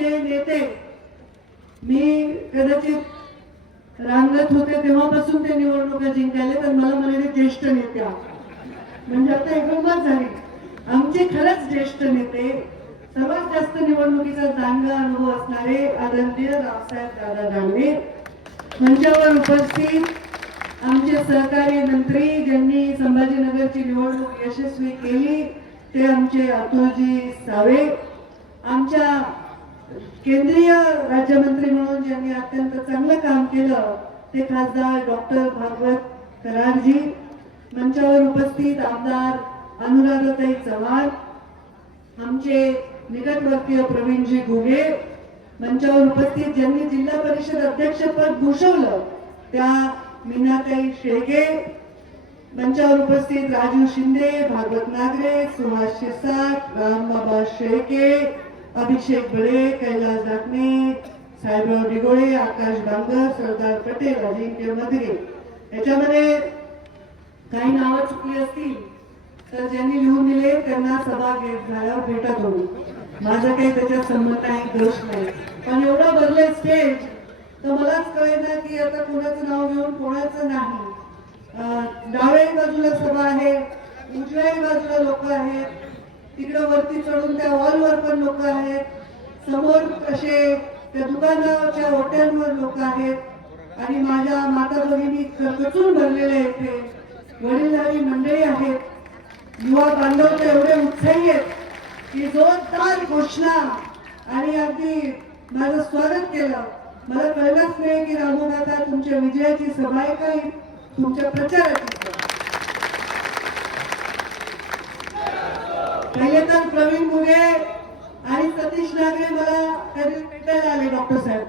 आमचे नेते. मी कदाचित रांगत होते तेव्हापासून ते निवडणुका जिंकायले तर मला म्हणाले ज्येष्ठ नेत्या म्हणजे आता एक झाली आमचे खरंच ज्येष्ठ नेते सर्वात जास्त निवडणुकीचा चांगला अनुभव असणारे आदरणीय रावसाहेब दादा दानवे मंचावर उपस्थित आमचे सहकारी मंत्री ज्यांनी संभाजीनगरची निवडणूक यशस्वी केली ते आमचे अतुलजी सावे. आमच्या केंद्रीय राज्यमंत्री म्हणून ज्यांनी अत्यंत चांगलं काम केलं ते खासदार डॉक्टर भागवत कराडजी. मंचावर उपस्थित आमदार अनुराधाताई चव्हाण. आमचे निकटवर्तीय प्रवीणजी घुगे. मंचावर उपस्थित ज्यांनी जिल्हा परिषद अध्यक्षपद भूषवलं त्या मीनाताई शेळगे. मंचावर उपस्थित राजू शिंदे भागवत नागरे सुहास शिरसाट रामबाबा शेळके. अभिषेक बळे कैलास दाखणे साहेबराव डिगोळे आकाश बांगर सरदार पटेल अजिंक्य मधगे याच्यामध्ये काही नावं चुकली असतील तर ज्यांनी लिहून दिले त्यांना सभा घेत झाल्यावर भेटत होऊ माझं काही त्याच्यात संबंध नाही दोष नाही. पण एवढं भरलंय स्टेज तर मलाच कळेना की आता कोणाचं नाव घेऊन कोणाचं नाही. डाव्याही बाजूला सभा आहे उजव्याही बाजूला लोक आहेत. तिकडे वरती चढून त्या हॉलवर पण लोक आहेत. समोर असे त्या दुकानाच्या हॉटेलवर लोक आहेत. आणि माझ्या माता भगिनी कचून भरलेल्या इथे वडीलधारी मंडळी आहेत. युवा बांधव तर एवढे उत्साही आहेत की जोरदार घोषणा. आणि अगदी माझं स्वागत केलं. मला कळलंच नाही की रामू तुमच्या विजयाची सभा आहे का? तुमच्या प्रचाराची सभा आहे. पहिले तर प्रवीण मुगे आणि सतीश नागरे मला कधी भेटायला आले डॉक्टर साहेब?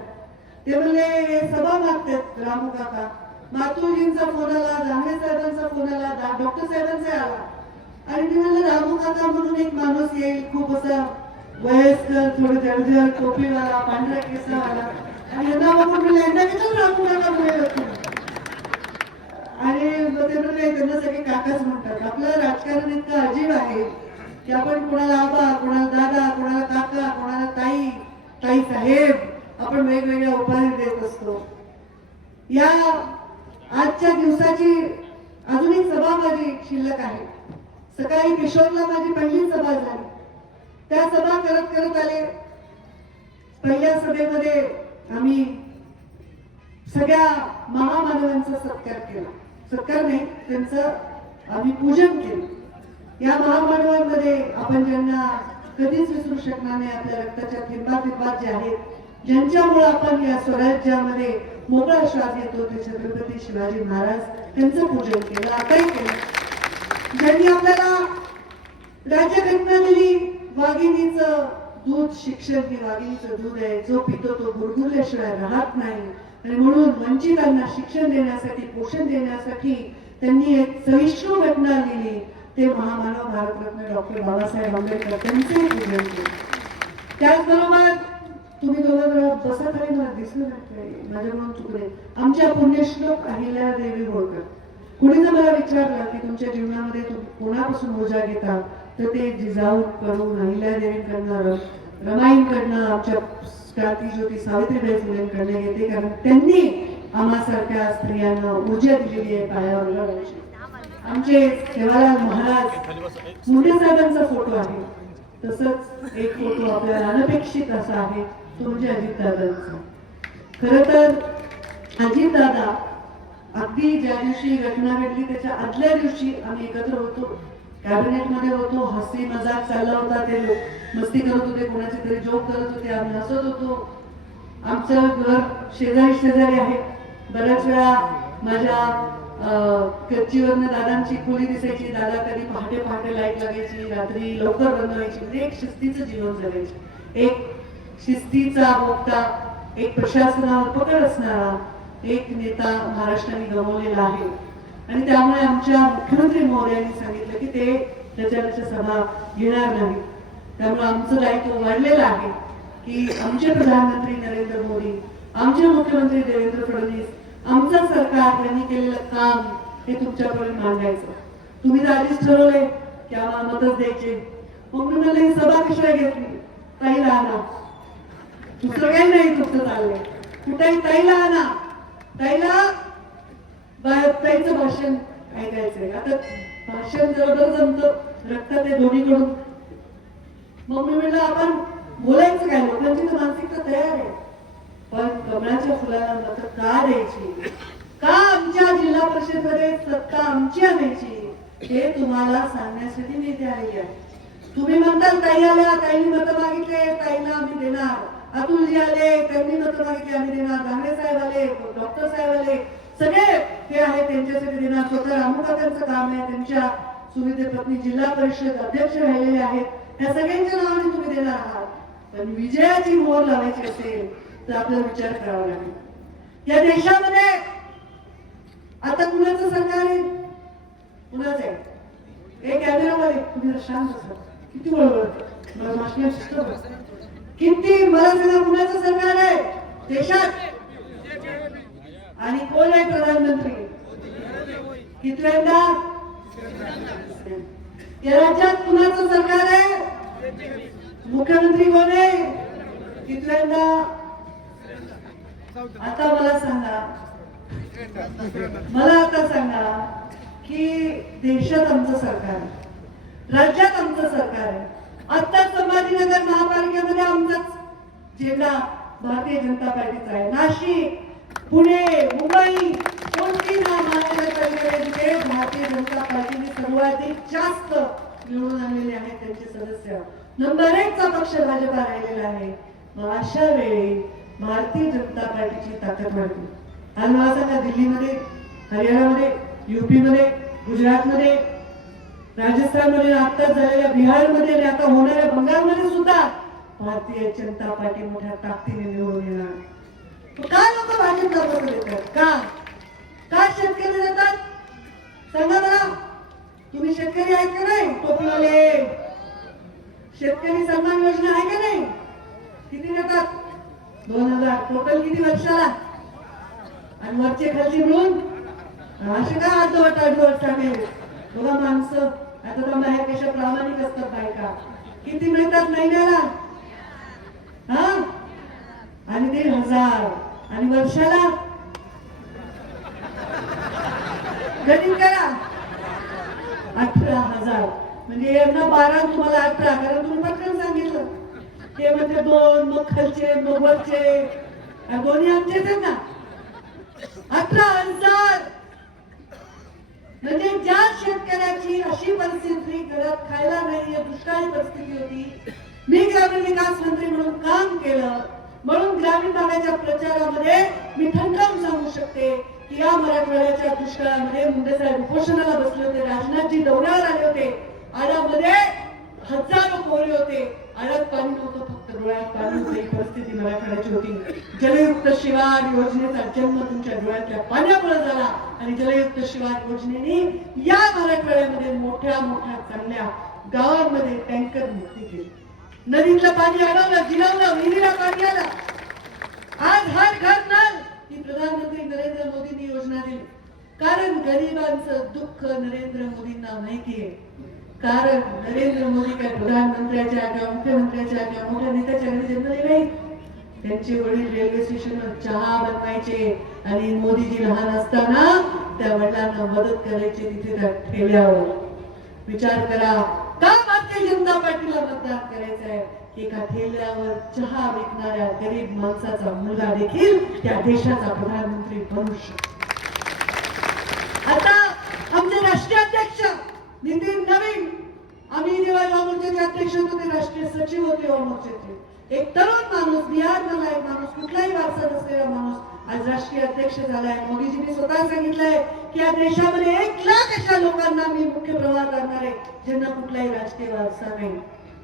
ते म्हणले हे सभा मागतात रामू काका. मातुजींचा फोन आला दांगडे साहेबांचा फोन आला डॉक्टर साहेबांचा आला. आणि मी म्हणलं रामू काका म्हणून एक माणूस येईल खूप असा वयस्कर थोडं जडजड टोपीवाला पांढऱ्या केसवाला. आणि यांना बघून म्हणलं यांना विचार रामू काका म्हणले आणि मग ते म्हणले त्यांना सगळे काकाच म्हणतात. आपलं राजकारण इतकं अजीब आहे. की आपण कोणाला आबा कोणाला दादा कोणाला काका कोणाला ताई ताई साहेब आपण वेगवेगळ्या उपाधी देत असतो. या आजच्या दिवसाची अजून एक सभा माझी शिल्लक आहे. सकाळी किशोरला माझी पहिली सभा झाली. त्या सभा करत करत आले. पहिल्या सभेमध्ये आम्ही सगळ्या महामानवांचा सत्कार केला. सत्कार नाही त्यांचं आम्ही पूजन केलं. या महामानवांमध्ये आपण ज्यांना कधीच विसरू शकणार नाही आपल्या रक्ताच्या थेंबा थेंबात जे आहेत ज्यांच्यामुळे आपण या स्वराज्यामध्ये मोकळा श्वास घेतो ते छत्रपती शिवाजी महाराज त्यांचं पूजन केलं आताही केलं. ज्यांनी आपल्याला राज्यघटना दिली वाघिणीचं दूध शिक्षण हे वाघिणीचं दूध आहे जो पितो तो गुरगुरल्याशिवाय राहत नाही. आणि म्हणून वंचितांना शिक्षण देण्यासाठी पोषण देण्यासाठी त्यांनी एक सहिष्णू घटना लिहिली. ते महामानव भारतरत्न डॉक्टर बाबासाहेब आंबेडकर त्यांचे पूजन त्याचबरोबर तुम्ही दोघं जरा बसा मला दिसलं नाही म्हणून चुकले आमच्या पुण्यश्लोक अहिल्या देवी होळकर कुणी जर मला विचारलं की तुमच्या जीवनामध्ये तुम्ही कोणापासून ऊर्जा घेता? तर ते जिजाऊ करून अहिल्या देवींकडनं रमाईंकडनं आमच्या क्रांती ज्योती सावित्रीबाई फुलेंकडनं येते कारण त्यांनी आम्हासारख्या स्त्रियांना ऊर्जा दिलेली आहे पायावर लढायची. आमचे सेवालाल महाराज मुंडे साहेबांचा फोटो आहे. तसंच एक फोटो आपल्याला अनपेक्षित असा आहे तो म्हणजे अजितदादांचा. खर तर अजितदादा अगदी ज्या दिवशी घटना घडली त्याच्या आदल्या दिवशी आम्ही एकत्र होतो. कॅबिनेटमध्ये होतो हसी मजाक चालला होता ते लोक मस्ती करत होते कोणाचे तरी जोक करत होते आम्ही हसत होतो. आमचं घर शेजारी शेजारी आहे. बऱ्याच वेळा माझ्या गच्चीवरनं दादांची खोली दिसायची दादा कधी पहाटे पहाटे लाइट लागायची रात्री लवकर बनवायची म्हणजे एक शिस्तीचं जीवन जगायचं. एक शिस्तीचा मोठा एक प्रशासनावर पकड असणारा एक नेता महाराष्ट्राने गमावलेला आहे. आणि त्यामुळे आमच्या मुख्यमंत्री महोदयांनी सांगितलं की ते त्याच्या सभा घेणार नाही त्यामुळे आमचं दायित्व वाढलेलं आहे की आमचे प्रधानमंत्री नरेंद्र मोदी आमचे मुख्यमंत्री देवेंद्र फडणवीस आमचं सरकार यांनी केलेलं काम हे तुमच्याकडे मांडायचं. तुम्ही जर आधीच ठरवले की आम्हाला मतच द्यायचे. मग तुम्हाला ही सभा कशाला घेतली? ताई राहणार दुसरं काही नाही तुमचं चाललंय. कुठेही ताईला आणा ताईला बा- ताईचं भाषण ऐकायचंय. आता भाषण जर जमत जमतं. रक्तात आहे दोन्हीकडून. मग मी म्हणलं आपण बोलायचं काय? लोकांची तर मानसिकता तयार आहे. पण कमळाच्या फुलाला मत का द्यायची? का आमच्या जिल्हा परिषदमध्ये सत्ता आमची आणायची? हे तुम्हाला सांगण्यासाठी मी इथे आली आहे. तुम्ही म्हणताल ताई आल्या ताईंनी मतं मागितले ताईला आम्ही देणार. अतुलजी आले त्यांनी मतं मागितले आम्ही देणार. दांगडे साहेब आले डॉक्टर साहेब आले सगळे हे आहे त्यांच्यासाठी देणार. स्वतः रामकाकांचं काम आहे त्यांच्या सुविधे पत्नी जिल्हा परिषद अध्यक्ष राहिलेले आहेत. त्या सगळ्यांच्या नावाने तुम्ही देणार आहात. पण विजयाची मोर लावायची असेल तर आपल्याला विचार करावा लागेल. या देशामध्ये आता कुणाचं सरकार आहे? कुणाचं आहे? हे कॅमेरामध्ये तुम्ही शांत असा किती बरोबर मला किती मला सांगा कुणाचं सरकार आहे? देशात. आणि कोण आहे प्रधानमंत्री? कितव्यांदा या राज्यात कुणाचं सरकार आहे? मुख्यमंत्री कोण आहे? कितव्यांदा आता मला सांगा. मला आता सांगा की देशात आमचं सरकार आहे. राज्यात आमचं सरकार आहे. आता संभाजीनगर महापालिकेमध्ये आमचाच झेंडा भारतीय जनता पार्टीचा आहे. नाशिक पुणे मुंबई कोणती महानगरपालिकेमध्ये भारतीय जनता पार्टीने सर्वाधिक जास्त निवडून आलेले आहेत त्यांचे सदस्य. नंबर एकचा पक्ष भाजपा राहिलेला आहे. मग अशा वेळी भारतीय जनता पार्टीची ताकद वाढते आणि मला सांगा दिल्लीमध्ये हरियाणामध्ये युपीमध्ये गुजरातमध्ये राजस्थानमध्ये आता झालेल्या बिहारमध्ये आणि आता होणाऱ्या बंगालमध्ये सुद्धा भारतीय जनता पार्टी मोठ्या ताकदीने निवडून येणार. का लोक भाजपला पत्र देतात? का? का शेतकरी देतात? सांगा मला तुम्ही शेतकरी आहेत का नाही? टोपीवाले शेतकरी सन्मान योजना आहे का नाही? किती देतात? दोन हजार. टोटल किती वर्षाला? आणि वरचे खालचे मिळून? असे काय अर्धवट अर्धवट सांगेल बघा माणसं. आता तर बाहेर कशा प्रामाणिक असतात बायका. किती मिळतात महिन्याला? हा? आणि दीड हजार. आणि वर्षाला? गणित करा. अठरा हजार. म्हणजे यांना बारा तुम्हाला अठरा. कारण तुम्ही पटकन ते म्हणजे दोन मग खालचे मग वरचे दोन्ही आमचेच आहेत ना? अठरा हजार म्हणजे ज्या शेतकऱ्याची अशी परिस्थिती घरात खायला नाही दुष्काळी परिस्थिती होती मी ग्रामीण विकास मंत्री म्हणून काम केलं. म्हणून ग्रामीण भागाच्या प्रचारामध्ये मी ठणकावून सांगू शकते की या मराठवाड्याच्या दुष्काळामध्ये मुंडे साहेब उपोषणाला बसले होते राजनाथजी दौऱ्यावर आले होते. आडामध्ये हजारो कोरे होते. अलग पाणी नव्हतं फक्त डोळ्यात पाणी होतं ही परिस्थिती मराठवाड्याची होती. जलयुक्त शिवार योजनेचा जन्म तुमच्या डोळ्यातल्या पाण्यामुळे झाला. आणि जलयुक्त शिवार योजनेने या मराठवाड्यामध्ये मोठ्या मोठ्या चांगल्या गावांमध्ये टँकर मुक्ती केली. नदीतलं पाणी अडवलं जिरवलं विहिरीला पाणी आलं. आज हर घर नल ही प्रधानमंत्री नरेंद्र मोदींनी योजना दिली. कारण गरिबांचं दुःख नरेंद्र मोदींना माहिती आहे कारण नरेंद्र मोदी काय प्रधानमंत्र्याच्या किंवा मुख्यमंत्र्याच्या किंवा मोठ्या नेत्याच्या घरी जन्मले नाही. त्यांचे वडील रेल्वे स्टेशनवर चहा बनवायचे आणि मोदीजी लहान असताना त्या वडिलांना मदत करायची तिथे त्या ठेल्यावर. विचार करा का भारतीय जनता पार्टीला मतदान करायचं आहे? एका ठेल्यावर चहा विकणाऱ्या गरीब माणसाचा मुलगा देखील त्या देशाचा प्रधानमंत्री बनू शकतो आता आमचे राष्ट्रीय अध्यक्ष नितीन नवीन आम्ही जेव्हा युवा मोर्चाचे अध्यक्ष होतो ते राष्ट्रीय सचिव होते युवा मोर्चाचे एक तरुण माणूस बिहार मधला एक माणूस कुठलाही वारसा नसलेला माणूस आज राष्ट्रीय अध्यक्ष झालाय. मोदीजींनी स्वतः सांगितलंय की या देशामध्ये एक लाख अशा लोकांना मी मुख्य प्रवाह करणार आहे ज्यांना कुठलाही राजकीय वारसा नाही.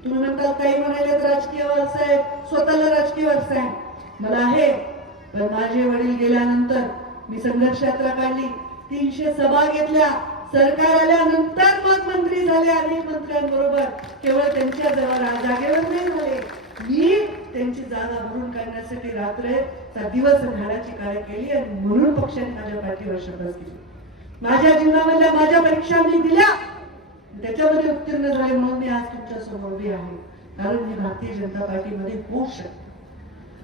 तुम्ही म्हणता काही म्हणाले तर राजकीय वारसा आहे स्वतःला राजकीय वारसा आहे. मला आहे पण माझे वडील गेल्यानंतर मी संघर्ष यात्रा काढली. तीनशे सभा घेतल्या सरकार आल्यानंतर मग मंत्री झाले अनेक मंत्र्यांबरोबर केवळ त्यांच्या जवळ जागेवर नाही झाले. मी त्यांची जागा भरून काढण्यासाठी रात्र दिवस घालाची कार्य केली आणि म्हणून पक्षाने माझ्या पाठीवर शपथ केली माझ्या जीवनामधल्या माझ्या परीक्षा मी दिल्या. त्याच्यामध्ये उत्तीर्ण झाले म्हणून मी आज तुमच्यासमोर उभी आहे. कारण मी भारतीय जनता पार्टीमध्ये होऊ शकते.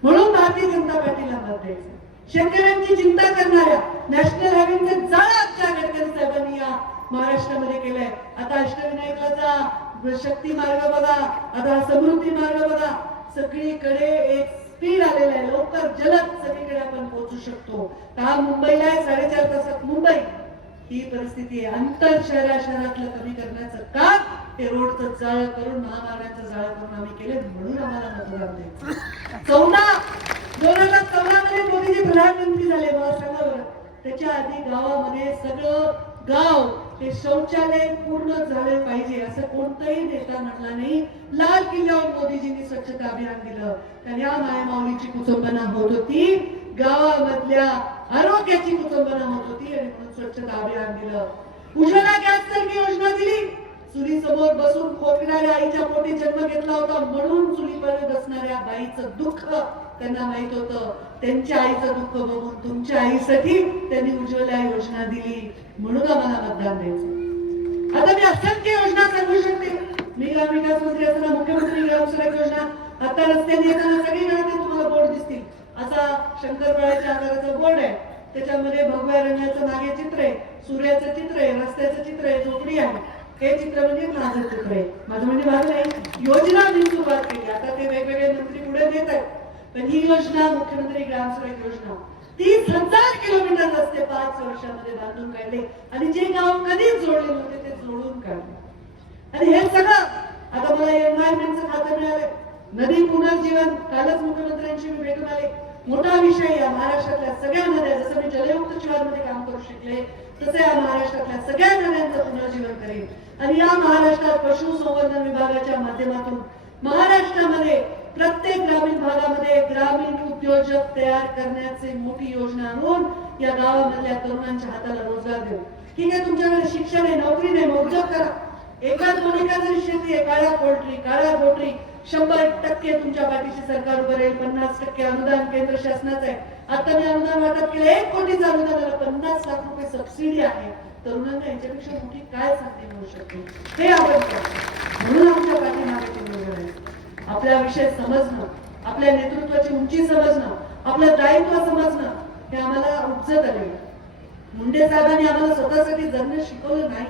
म्हणून भारतीय जनता पार्टीला मत द्यायचं. शेतकऱ्यांची चिंता करणाऱ्या नॅशनल हायवेचे जाळ ज्या गडकरी साहेबांनी या महाराष्ट्रामध्ये केलंय. आता अष्टविनायकाचा शक्ती मार्ग बघा आता समृद्धी मार्ग बघा. सगळीकडे एक स्पीड आलेला आहे. लवकर जलद सगळीकडे आपण पोहोचू शकतो. हा मुंबईला आहे साडेचार तासात मुंबई. ही परिस्थिती आहे. अंतर शहरा शहरातलं कमी करण्याचं काम ते रोडचं जाळ करून महामार्गाचं जाळ करून आम्ही केले म्हणून आम्हाला मतदान द्यायचं. चौदा दोन हजार चौदा मध्ये मोदीजी प्रधानमंत्री झाले मला सांगा बरं. त्याच्या आधी गावामध्ये सगळं गाव हे शौचालय पूर्ण झालं पाहिजे असं कोणताही नेता म्हटला नाही. लाल किल्ल्यावर मोदीजींनी स्वच्छता अभियान दिलं. तर या मायमाऊलीची कुचंबना होत होती. गावामधल्या आरोग्याची कुचंबना होत होती आणि म्हणून स्वच्छता अभियान दिलं. उज्ज्वला गॅस सारखी योजना दिली. चुली समोर बसून खोकणाऱ्या आईच्या पोटी जन्म घेतला होता म्हणून चुलीवर बसणाऱ्या बाईचं दुःख त्यांना माहीत होतं त्यांच्या आईचं दुःख बघून तुमच्या आईसाठी त्यांनी उज्ज्वला योजना दिली. म्हणून आम्हाला मतदान द्यायचं. आता मी असंख्य योजना सांगू शकते. मी ग्राम विकास मंत्री असताना मुख्यमंत्री ग्राम सडक योजना आता रस्त्याने येताना सगळी ते तुम्हाला बोर्ड दिसतील. असा शंकरपाळ्याच्या आकाराचा बोर्ड आहे. त्याच्यामध्ये भगव्या रंगाचं मागे चित्र आहे सूर्याचं चित्र आहे रस्त्याचं चित्र आहे झोपडी आहे. हे चित्र म्हणजे माझं चित्र आहे. माझं म्हणजे माझं नाही योजना मी सुरुवात केली. आता ते वेगवेगळे मंत्री पुढे देत आहेत. पण ही योजना मुख्यमंत्री ग्राम सडक योजना. तीस हजार किलोमीटर रस्ते पाच वर्षामध्ये बांधून काढले आणि जे गाव कधीच जोडले नव्हते ते जोडून काढले. आणि हे सगळं आता मला एन्व्हायरमेंटचं खातं मिळालंय. नदी पुनर्जीवन कालच मुख्यमंत्र्यांशी मी भेटून आले. मोठा विषय या महाराष्ट्रातल्या सगळ्या नद्या जसं मी जलयुक्त शिवारमध्ये काम करू शिकले तसं या महाराष्ट्रातल्या सगळ्या नद्यांचं पुनर्जीवन करेन. आणि या महाराष्ट्रात पशुसंवर्धन विभागाच्या माध्यमातून महाराष्ट्रामध्ये प्रत्येक ग्रामीण भागामध्ये ग्रामीण उद्योजक तयार करण्याची मोठी योजना आणून या गावामधल्या तरुणांच्या हाताला रोजगार देऊ. ठीक आहे तुमच्याकडे शिक्षण आहे नोकरी नाही मग उद्योग करा. एका दोन एका जरी शेती आहे काळ्या पोल्ट्री काळ्या पोल्ट्री शंभर टक्के तुमच्या पाठीशी सरकार उभं राहील पन्नास टक्के अनुदान केंद्र शासनाचं आहे. आता मी अनुदान वाटप केलं एक कोटीचं अनुदान आलं पन्नास लाख रुपये सबसिडी आहे. तरुणांना यांच्यापेक्षा मोठी काय संधी मिळू शकते? हे आपण म्हणून आमच्या पाठीमागे आपल्या विषय समजणं आपल्या नेतृत्वाची उंची समजणं आपलं दायित्व समजणं हे आम्हाला उपजत आलेलं मुंडे साहेबांनी आम्हाला स्वतःसाठी जगणं शिकवलं नाही.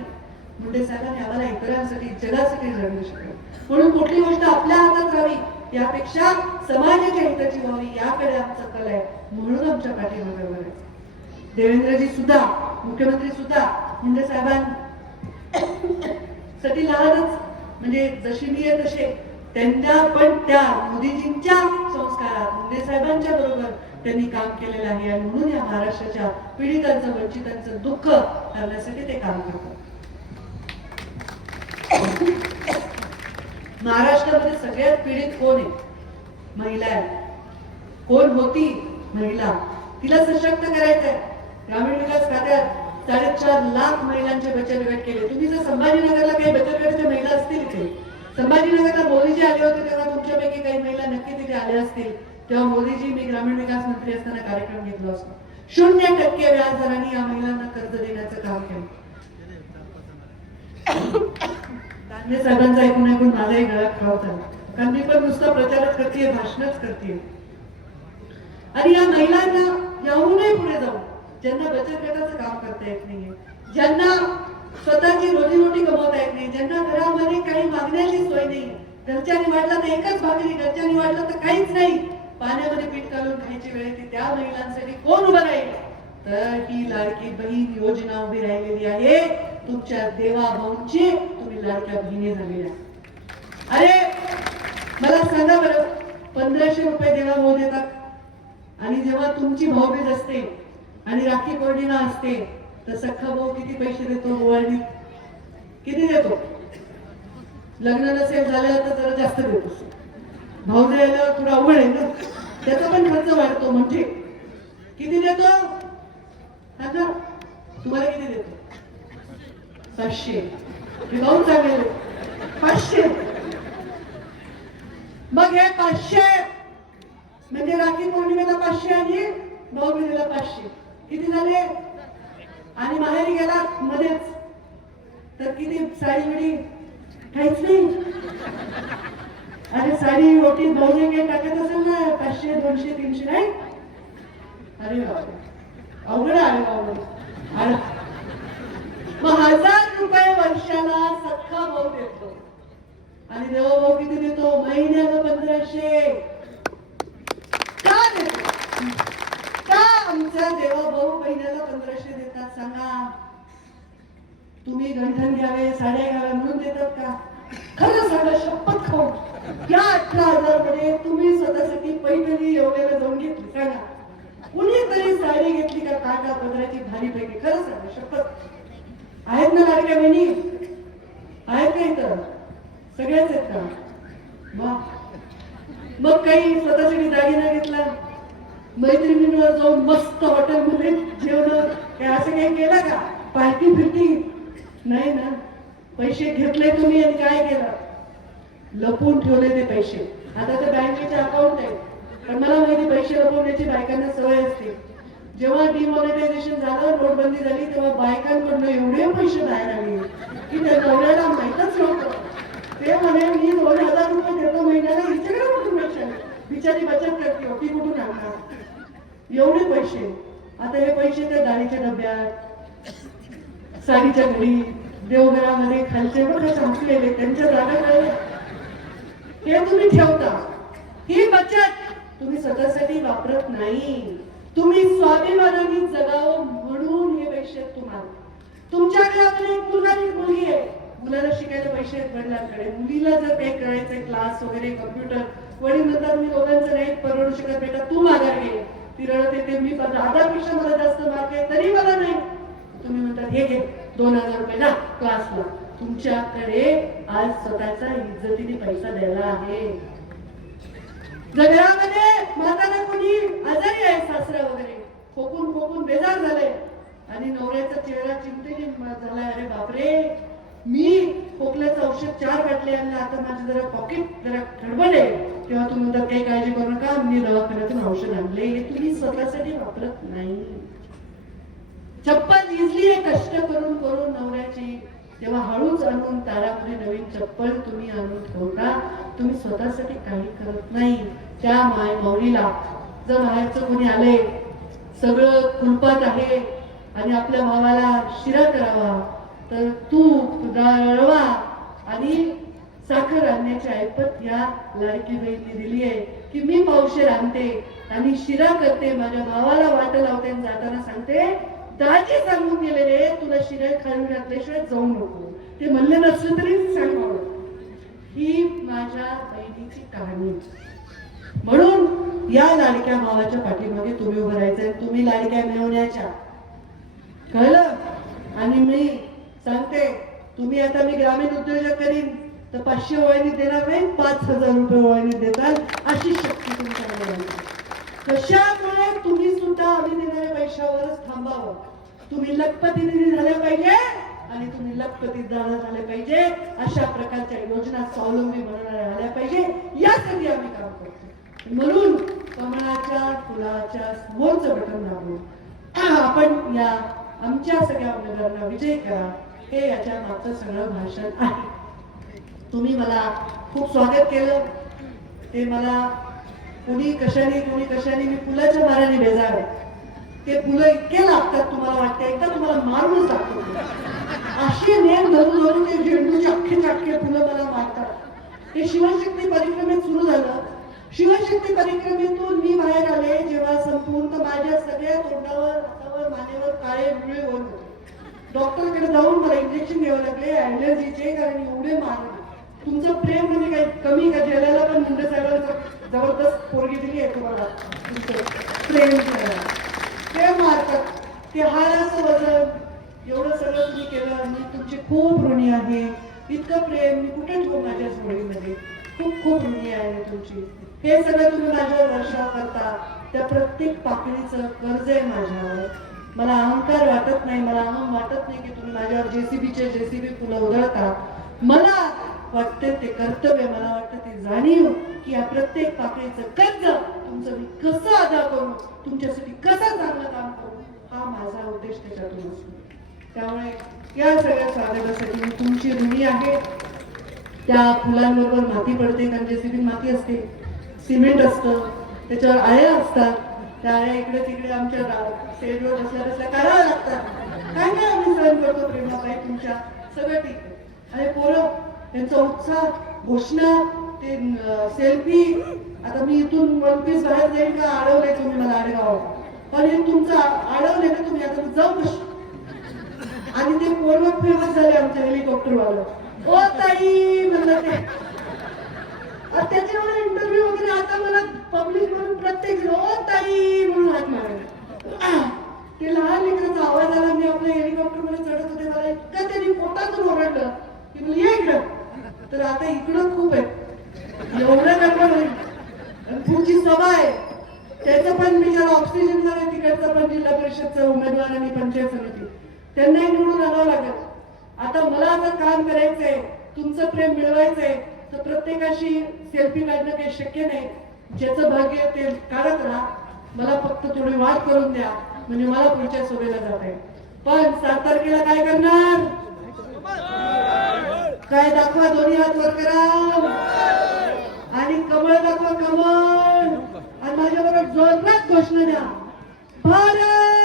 मुंडे साहेबांनी आम्हाला इतरांसाठी जगासाठी जगणं शिकवलं. म्हणून कुठली गोष्ट आपल्या हातात राहावी यापेक्षा समाजाच्या हिताची व्हावी याकडे आमचा कल आहे म्हणून आमच्या पाठीमागे आहे देवेंद्रजी सुद्धा मुख्यमंत्री सुद्धा मुंडे साहेबांसाठी लहानच म्हणजे जशी मी आहे तसे त्यांच्या पण त्या मोदीजींच्या संस्कारात मुंडे साहेबांच्या बरोबर त्यांनी काम केलेलं आहे आणि म्हणून या महाराष्ट्राच्या पीडितांचं वंचितांचं दुःख करण्यासाठी ते काम करतात. महाराष्ट्रामध्ये सगळ्यात पीडित कोण आहे? महिला आहे. कोण होती महिला? तिला सशक्त करायचंय. ग्रामीण विकास खात्यात साडेचार लाख महिलांचे बचत गट केले. तुम्ही जर संभाजीनगरला काही बचत गटाच्या महिला असतील इथे संभाजीनगरला मोदीजी आले होते तेव्हा तुमच्यापैकी काही महिला नक्की तिथे आल्या असतील. तेव्हा मोदीजी मी ग्रामीण विकास मंत्री असताना कार्यक्रम घेतला असतो. शून्य टक्के व्याजदराने या महिलांना कर्ज देण्याचं काम केलं. दानवे साहेबांचा ऐकून ऐकून माझाही गळा खराब झाला. कारण मी पण नुसतं प्रचारच करते भाषणच करते. आणि या महिलांना याहूनही पुढे जाऊ ज्यांना बचत गटाचं काम करता येत नाहीये ज्यांना स्वतःची रोजीरोटी कमवता येत नाही. ज्यांना घरामध्ये काही मागण्याची सोय नाही घरच्यानी वाटलं तर एकच भाकरी घरच्यानी वाटलं तर काहीच नाही. पाण्यामध्ये पीठ घालून खायची वेळ येते त्या महिलांसाठी कोण उभं राहील? तर ही लाडकी बहीण योजना उभी राहिलेली आहे. तुमच्या देवा भाऊंची तुम्ही लाडक्या बहिणी झालेल्या. अरे मला सांगा बरं पंधराशे रुपये देवा भाऊ देतात. आणि जेव्हा तुमची भाऊबीज असते आणि राखी पौर्णिमा असते तर सख्खा भाऊ किती पैसे देतो ओवाळणी किती देतो? लग्नाला नसेल झालं तर जरा जास्त देतो. भाऊ द्यायला थोडा अवघड आहे ना? त्याचा पण खर्च वाढतो म्हणजे. किती देतो? आता तुम्हाला किती देतो? पाचशे हे भाऊ चांगले पाचशे. मग हे पाचशे. म्हणजे राखी पौर्णिमेला पाचशे आणि भाऊबीजेला पाचशे. किती झाले? आणि माहेरी गेला मध्येच. तर किती साडी बिडी काहीच नाही. अरे साडी रोटी भाऊजे काही टाकत असेल ना पाचशे दोनशे तीनशे नाही? अरे अवघड आहे बाबा मग हजार रुपये वर्षाला सख्खा भाऊ देतो. आणि देवा भाऊ किती देतो? महिन्याला पंधराशे का देतो आमच्या देवा भाऊ महिन्याला पंधराशे देतात सांगा. तुम्ही गंठन घ्यावे साड्या घ्याव्या म्हणून देतात का? खरं सांगा शपथ खाऊ या अठरा हजारमध्ये तुम्ही स्वतःसाठी पैठणी एवढ्याला जाऊन घेतली सांगा. कुणीतरी साडी घेतली का काटा पदराची भारी पैकी खरं सांगा शपथ. आहेत ना लाडक्या बहिणी? आहेत का इथं? सगळ्याच आहेत का? मग काही स्वतःसाठी दागिना घेतला? मैत्रिणींवर जाऊन मस्त हॉटेलमध्ये जेवण काय असं काही केलं का? पार्टी फिरती? नाही ना. पैसे घेतले तुम्ही आणि काय केलं? लपून ठेवले ते पैसे. आता तर बँकेचे अकाउंट आहे. पण मला माहिती पैसे लपवण्याची बायकांना सवय असते. जेव्हा डिमॉनिटायझेशन झालं नोटबंदी झाली तेव्हा बायकांकडनं एवढे पैसे बाहेर आले. की त्या नवऱ्याला माहीतच नव्हतं. ते म्हणे मी दोन हजार रुपये देतो महिन्याला हिच्याकडे कुठून पैसे बिचारी बचत करते होती कुठून आणणार? एवढे पैसे. आता हे पैसे त्या डाळीच्या डब्यात साडीच्या घडी देवघरामध्ये खालचे बघा संपलेले त्यांच्या जागा काय हे तुम्ही ठेवता. ही बचत तुम्ही स्वतःसाठी वापरत नाही. तुम्ही स्वाभिमानाने जगावं म्हणून हे पैसे आहेत तुम्हाला. तुमच्या घरामध्ये एक मुलगा मुलगी आहे. मुलाला शिकायला पैसे आहेत वडिलांकडे. मुलीला जर काही करायचंय क्लास वगैरे कम्प्युटर वडील म्हणतात मी दोघांचं नाही परवडू शकत बेटा तू माघार घे येते मी दादापेक्षा मला जास्त मार्क आहे तरी मला नाही. तुम्ही म्हणतात हे घे दोन हजार रुपये ना क्लासला. तुमच्याकडे आज स्वतःचा इज्जतीने पैसा द्यायला आहे. जगण्यामध्ये म्हातारा कोणी आजारी आहे सासरा वगैरे. खोकून खोकून बेजार झाले आणि नवऱ्याचा चेहरा चिंतेने झालाय. अरे बापरे. मी खोकल्याचं औषध चार बाटले आणलं. आता माझं जरा पॉकेट जरा खडबड आहे. तेव्हा तुम्ही म्हणतात काही काळजी करू नका मी दवाखान्यातून औषध आणले हे तुम्ही स्वतःसाठी वापरत नाही. चप्पल इजली आहे कष्ट करून करून नवऱ्याची तेव्हा हळूच आणून तारापुढे नवीन चप्पल तुम्ही आणून ठेवता तुम्ही स्वतःसाठी काही करत नाही. त्या माय मौलीला जर बाहेरचं कोणी आले सगळं कुलपात आहे आणि आपल्या भावाला शिरा करावा तर तूप रवा आणि साखर आणण्याची ऐपत या लाडकी बहिणी दिली आहे की मी मावशी आणते आणि शिरा करते माझ्या भावाला वाट लावते आणि जाताना सांगते दाजी सांगून गेलेले तुला शिरा खाली घातल्याशिवाय जाऊ नको. ते म्हणले नसलं तरी सांगावं. ही माझ्या बहिणीची कहाणी. म्हणून या लाडक्या भावाच्या पाठीमागे तुम्ही उभं राहायचं तुम्ही लाडक्या मिळवण्याच्या. कळलं? आणि मी सांगते तुम्ही आता मी ग्रामीण उद्योजक करीन. तर पाचशे वळणी देणार नाही पाच हजार रुपये वळणी देतात अशी शक्ती तुमच्याकडे कशामुळे तुम्ही सुद्धा आम्ही देणाऱ्या पैशावरच थांबावं? तुम्ही लखपती झाले पाहिजे आणि तुम्ही लखपतीदार झाले पाहिजे. अशा प्रकारच्या योजना स्वावलंबी बनवणाऱ्या झाल्या पाहिजे. यासाठी आम्ही काम करतो. म्हणून कमळाच्या फुलाच्या समोरचं बटन दाबून आपण या आमच्या सगळ्या उमेदवारांना विजय करा. हे याच्या मागचं सगळं भाषण आहे. तुम्ही मला खूप स्वागत केलं. ते मला कोणी कशाने कोणी कशाने मी फुलाच्या माराने बेजार आहे. ते फुलं इतके लागतात तुम्हाला वाटतं एकदा तुम्हाला मारूनच लागतो अशी नेम धरून धरून ते झेंडूचे अख्खे चाटके फुलं मला मारतात. ते शिवशक्ती परिक्रमेत सुरू झालं. शिवशक्ती परिक्रमेतून मी बाहेर आले जेव्हा संपूर्ण माझ्या सगळ्या तोंडावर हातावर मानेवर काळे मुळे होत डॉक्टरकडे जाऊन मला इंजेक्शन घ्यावं लागले ऍलर्जीचे कारण एवढे मारले. तुमचं प्रेम म्हणजे काय? कमी का? ज्याला पण मुंडे सगळं जबरदस्त पोरगी दिली आहे तुम्हाला. प्रेम प्रेम मारतात ते हाराचं वजन. एवढं सगळं तुम्ही केलं आणि तुमचे खूप ऋणी आहे. इतकं प्रेम. मी कुठे ठेवू माझ्या जोडीमध्ये? खूप खूप ऋणी आहे तुमची. हे सगळं तुम्ही माझ्यावर वर्षाव करता. त्या प्रत्येक पाकळीचं कर्ज आहे माझ्यावर. मला अहंकार वाटत नाही. मला अहम वाटत नाही की तुम्ही माझ्यावर जेसीबीचे जेसीबी फुलं उधळता. मला वाटते ते कर्तव्य मला वाटतं ते जाणीव की या प्रत्येक पाकळीचं कर्ज तुमचं मी कसं अदा करू? तुमच्यासाठी कसं चांगलं काम करू? हा माझा उद्देश त्याच्यातून असतो. त्यामुळे या सगळ्या स्वागतासाठी मी तुमची ऋणी आहे. त्या फुलांबरोबर माती पडते कारण जेसीबी माती असते सिमेंट असतं त्याच्यावर आळ्या असतात. त्या आळ्या इकडे तिकडे आमच्या सेडवर बसल्या बसल्या काढाव्या लागतात काय काय आम्ही सहन करतो प्रेमाबाई तुमच्या सगळं ठीक. आहे. आणि पोरं त्यांचा उत्साह घोषणा ते सेल्फी आता मी इथून वन पीस बाहेर जाईल का? अडवलंय तुम्ही मला आडगाव. पण हे तुमचं अडवलंय ना तुम्ही? आता जाऊ आणि ते पोरं फेमस झाले आमच्या हेलिकॉप्टर वाला ओ ताई म्हणलं ते. आता इंटरव्ह्यू वगैरे आता मला पब्लिक म्हणून प्रत्येक जण, ओ ताई म्हणून हात मारायला ते लहान लेकराचा आवाज आला मी आपल्या हेलिकॉप्टरमध्ये चढत होते. मला इतकं त्यांनी पोटातून ओरडलं. की म्हणलं ये इकडं. तर आता इकडं खूप आहे. एवढं गडबड होईल पुढची सभा आहे. त्याचं पण बिचारा ऑक्सिजन झालं तिकडचं पण जिल्हा परिषदचं उमेदवार आणि पंचायत समिती. त्यांनाही निवडून आणावं लागेल. आता मला आता काम करायचंय तुमचं प्रेम मिळवायचंय तर प्रत्येकाशी सेल्फी काढणं काही शक्य नाही. ज्याचं भाग्य ते काढत राहा. मला फक्त थोडी वाट करून द्या. म्हणजे मला पुढच्या सभेला जात आहे पण सात तारखेला काय करणार? काय दाखवा दोन्ही हात वर करा. आणि कमळ दाखवा कमळ. आणि माझ्याबरोबर जोरदार घोषणा द्या. भारत!